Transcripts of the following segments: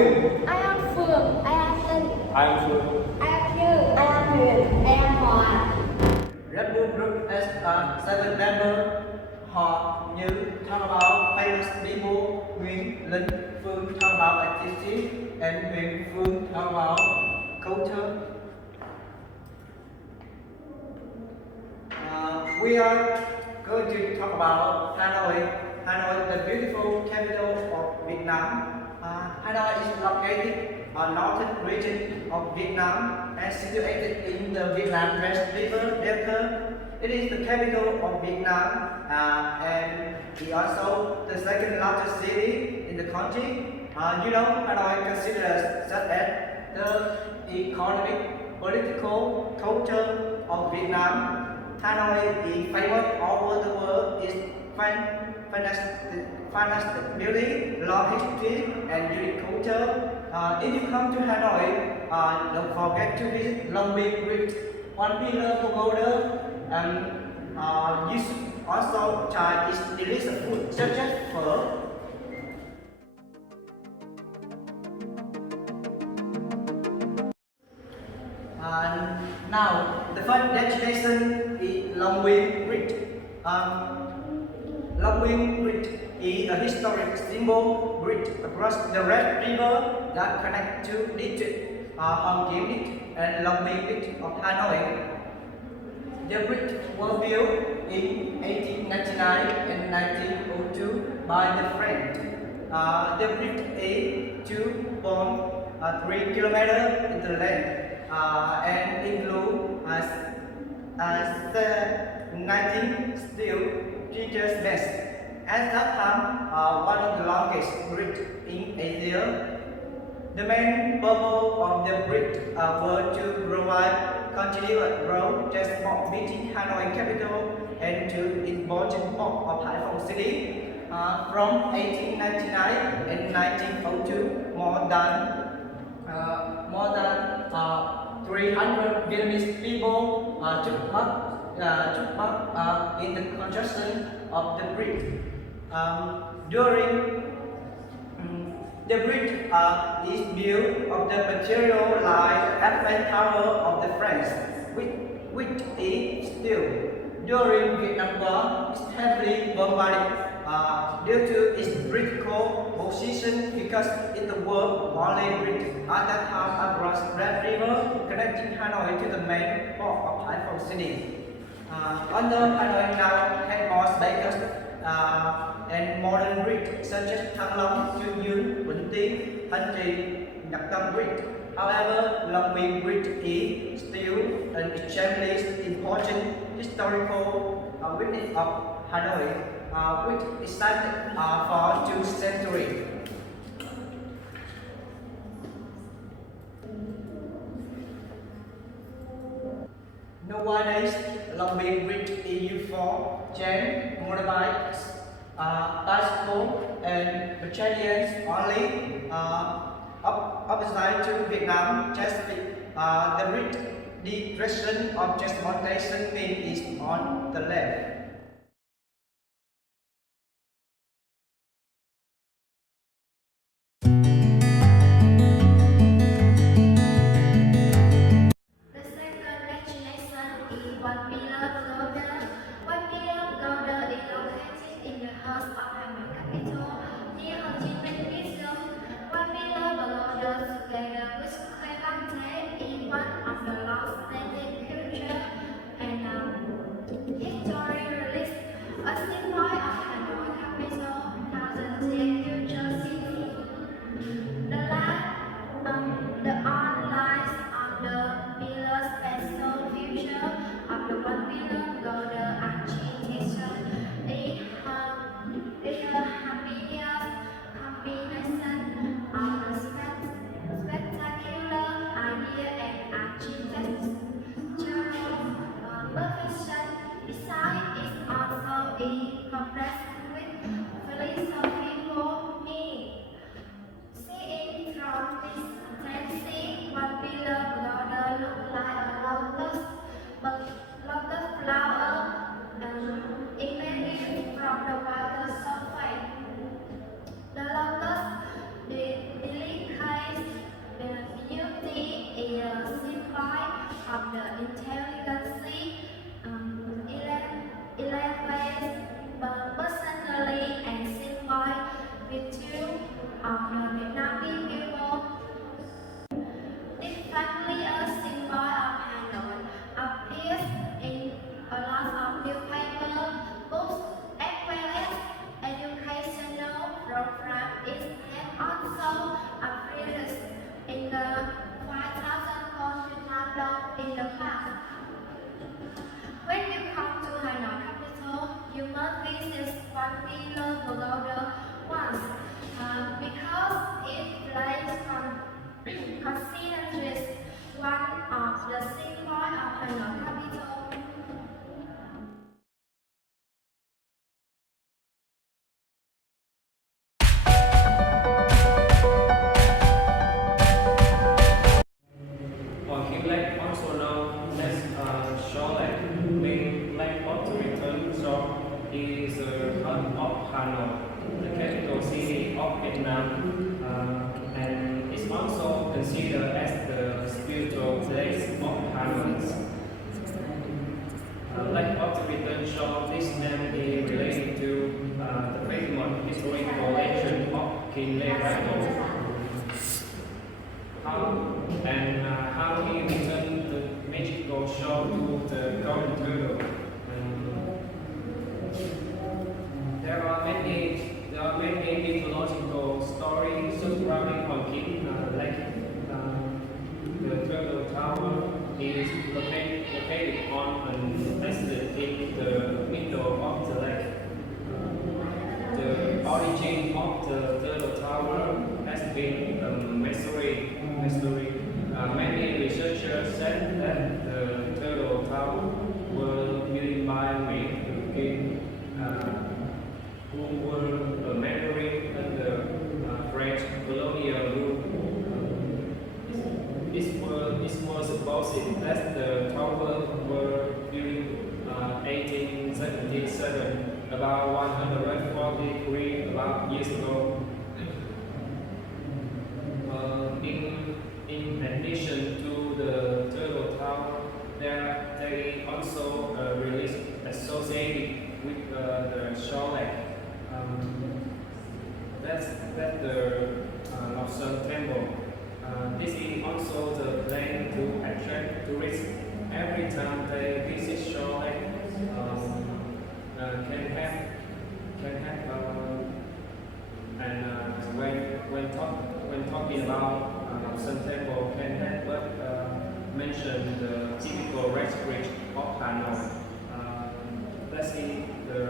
Huyền. I am Phương. I am Linh. I am Phương. I am Như. I am Huyền. I am Hòa. Redbull Group has 7 members. Họ như talk about famous people. Nguyễn, Linh, Phương talk about activity, and Huyền, Phương talk about culture. We are going to talk about Hanoi. Hanoi, the beautiful capital of Vietnam. Hanoi is located on northern region of Vietnam and situated in the Vietnam West River Delta. It is the capital of Vietnam and it also the second largest city in the country. Hanoi considered such as the economic, political, culture of Vietnam. Hanoi is famous all over the world. Its fantastic beauty, long history, and unique culture. If you come to Hanoi, don't forget to visit Long Beach Bridge, One Pillar Pagoda, and you should also try its delicious food such as phở. Now, the first destination is Long Beach Bridge. Long Beach Bridge is a historic symbol bridge across the Red River that connects two districts, Hồng Kiếm District and Long Biên District of Hanoi. The bridge was built in 1899 and 1902 by the French. The bridge is 2.3 kilometers in the length and includes 19 steel features best. At that time, one of the longest bridges in Asia. The main purpose of the bridge were to provide continuous road transport between Hanoi capital and to important port of Hải Phòng city. From 1899 and 1902, more than 300 Vietnamese people took part in the construction of the bridge. During the bridge is built of the material like Eiffel Tower of the French, which is steel. During Vietnam War, it's heavily bombarded due to its critical position because it was only bridge at that time across Red River connecting Hanoi to the main port of Hải Phòng city. Although Hanoi now has more spacious and modern bridges such as Thăng Long, Chương Dương, Vĩnh Tiến, Thanh Trì, Nhật Tân Bridge. However, Long Biên Bridge is still an extremely important historical witness of Hanoi, which is sited for 2 centuries. Nowadays, Long Biên Bridge is used for train, motorbikes, bicycle, and pedestrians only. Opposite to Vietnam Pacific, the bridge direction of transportation mean is on the left. History of the Vietnamese people. This family, a symbol of Hanoi, appears in a lot of newspapers, books, as well as educational programs. It has also appeared in the 5,000 pound in the past. When you come to Hanoi capital, you must visit one pillar below the once, because it considers one of the symbols of Hanoi capital. Or King Lake, also known as Shore Lake, meaning Lake of the Return Shore, is the heart of Hanoi, the capital city of Vietnam, and is also considered as the spiritual place of Hanoi. Lake of the Return Shore, this name is related to the famous historical legend of King Lake how he returned the magical shore to the golden turtle. There are many mythological stories surrounding King Lake. The turtle tower is located on an island in the middle of the lake. The origin of the turtle tower has been a mystery. Many researchers said that the turtle tower was built by Nguyễn Thị who were a mandarin under French colonial rule. It was supposed that the tower were built 1877, about 143 years ago. In addition to the turtle tower, they also released associated with the shore lake. That's the Lobster Temple. This is also the plan to attract tourists. Every time they visit shore lake, when talking about Sun Temple, can help but mention the typical red bridge of Hanoi. Let's see the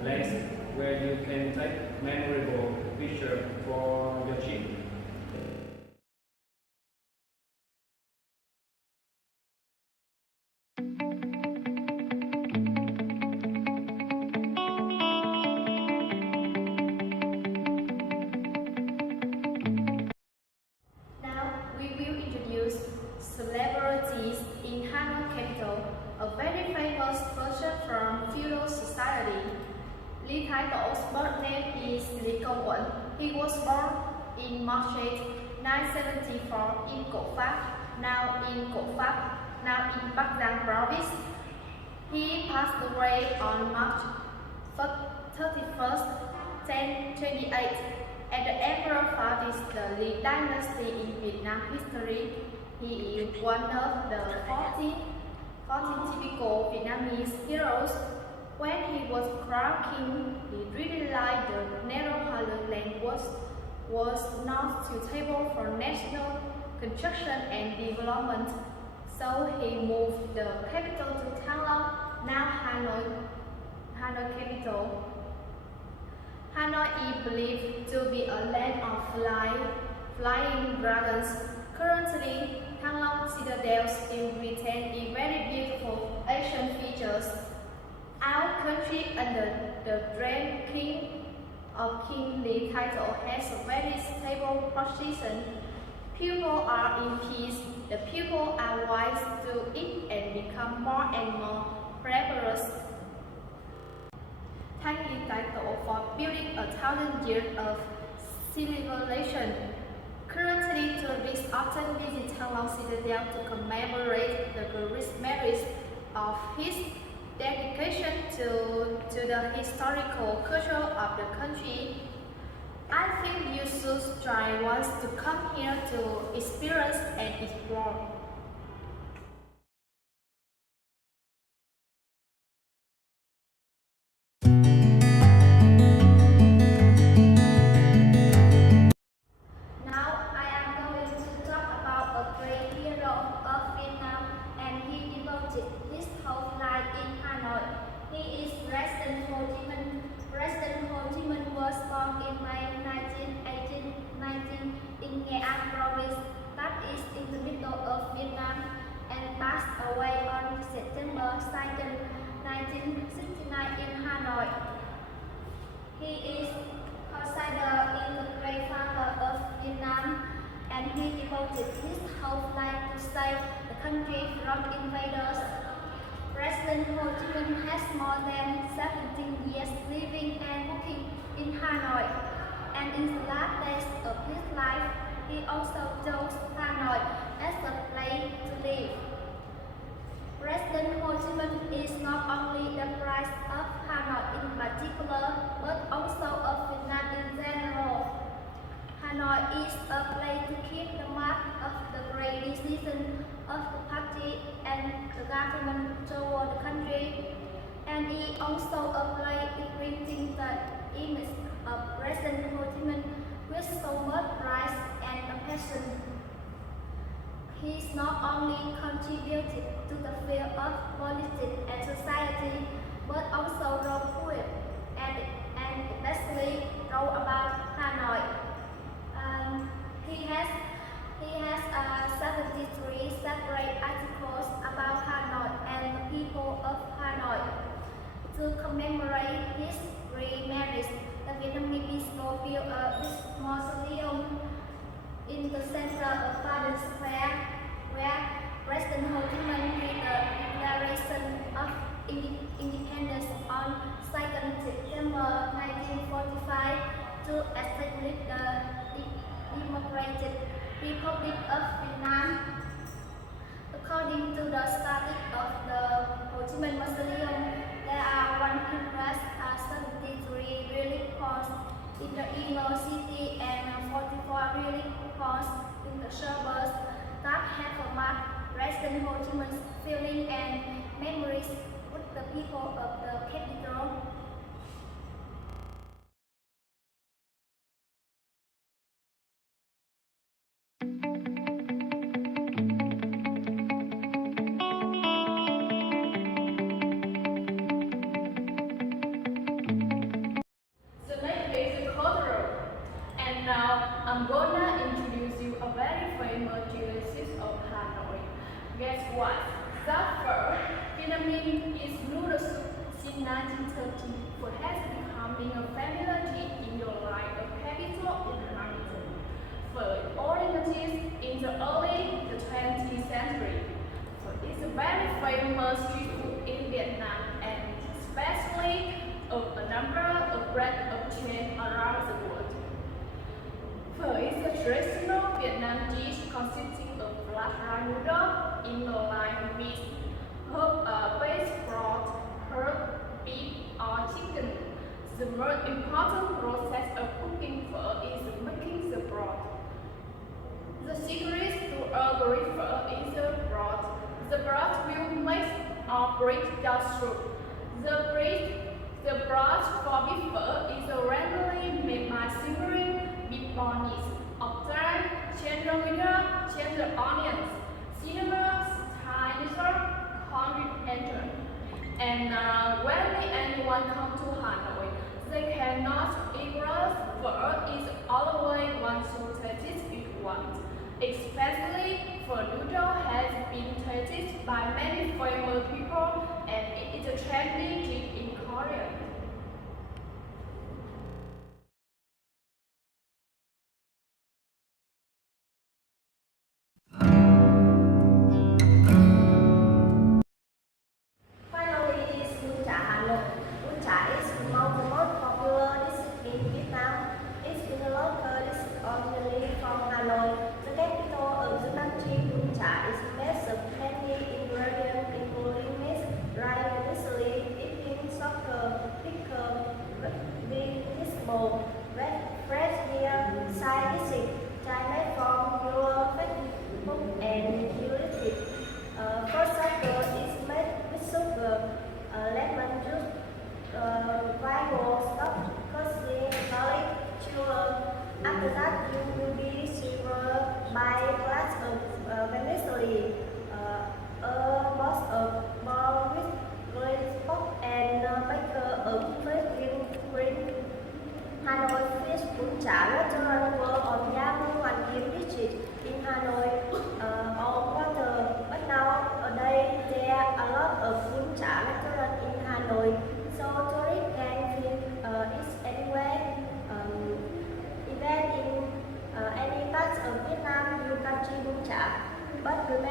place where you can take memorable picture for your trip. Celebrities in Hanoi capital, a very famous person from feudal society. Lý Thái Tổ birth name is Lý Công Uẩn. He was born in March 8, 974 in Cổ Pháp, now in Bắc Giang province. He passed away on March 31st, 1028, and the emperor founded the Lý dynasty in Vietnam history. He is one of the 14 typical Vietnamese heroes. When he was crowned king, he really liked the narrow Highland land was not suitable for national construction and development. So he moved the capital to Thăng Long, now Hanoi capital. Hanoi is believed to be a land of flying dragons. Currently, Thăng Long Citadel still retains its very beautiful ancient features. Our country under the reign of King Lý Thái Tổ has a very stable position. People are in peace, the people are wise to it and become more and more prosperous. Thank Lý Thái Tổ for building 1,000 years of civilization. Currently, tourists often visit Thăng Long Citadel to commemorate the glorious merits of his dedication to the historical culture of the country. I think you should everybody wants to come here to experience and explore. Now I am going to talk about a great hero of Vietnam, and he devoted his whole life in Hanoi. He is President Ho Chi Minh. President Ho Chi Minh was born in May 1919 in Nghệ An province, that is in the middle of Vietnam, and passed away on September 2nd, 1969 in Hanoi. He is considered the great father of Vietnam, and he devoted his whole life to save the country from invaders. President Ho Chi Minh has more than 17 years living and working in Hanoi, and in the last days of his life, he also chose Hanoi as a place to live. President Ho Chi Minh is not only the pride of Hanoi in particular, but also of Vietnam in general. Hanoi is a place to keep the mark of the great decision of the party and the government toward the country, and it also a place imprinting the image of President Ho Chi Minh with so much pride and passion. He not only contributed to the field of politics and society, but also wrote poems and especially wrote about Hanoi. He has 73 separate articles about Hanoi and the people of Hanoi. To commemorate his great merit, the Vietnamese people built a mausoleum in the center of Garden Square, where President Ho Chi Minh made the Declaration of Independence on 2nd September 1945 to establish the Democratic Republic of Vietnam. According to the study of the Ho Chi Minh Mausoleum, there are 173 relic points in the inner city and 44 relic points in the suburbs that have marked President Ho Chi Minh's feelings and memories with the people of the capital. Now, I'm gonna introduce you a very famous disease of Hanoi. Guess what? That first, Vietnamese is noodle soup since 1930, but has becoming a familiarity in your life of capital in Hanoi. First, originated in the early 20th century. So it's a very famous street food in Vietnam, and especially of a number of bread of chains around the world. Phở is a traditional Vietnam dish consisting of flat rice noodle in a line with herb-based broth, herb, beef, or chicken. The most important process of cooking phở is making the broth. The secret to a great phở is the broth. The broth will make or break the soup. The broth for beef phở is randomly made by simmering beef bodies, obtain tender vinegar, tender onions, cinnamon, Thai liver, corn enter. And when anyone come to Hanoi, they cannot ignore phở is always one to taste it once. Especially phở noodle has been tasted by many famous people, and it is a trendy dish in Korea.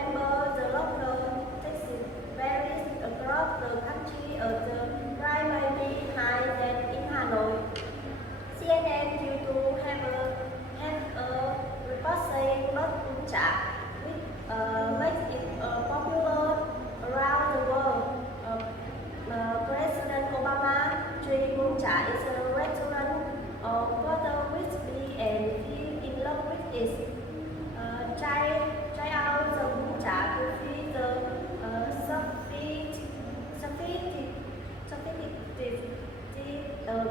However, the local taxes varies across the country as the price may be higher than in Hanoi. CNN due to have a report saying bus Puncha, which makes it popular around the world. President Obama treated Puncha is a restaurant of water which be and feel in love with it. Try out the Puncha to feel the sophisticated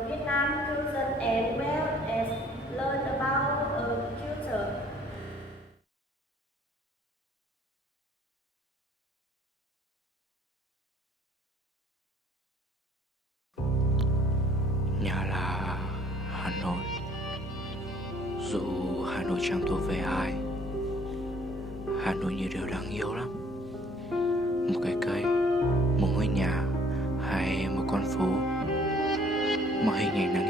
Vietnam cuisine and well as learn about culture. Nhà là Hà Nội. Dù Hà Nội chẳng thuộc về ai, Hà Nội nhiều điều đáng yêu lắm. Một cái cây, một ngôi nhà hay một con phố, mọi hình ảnh đáng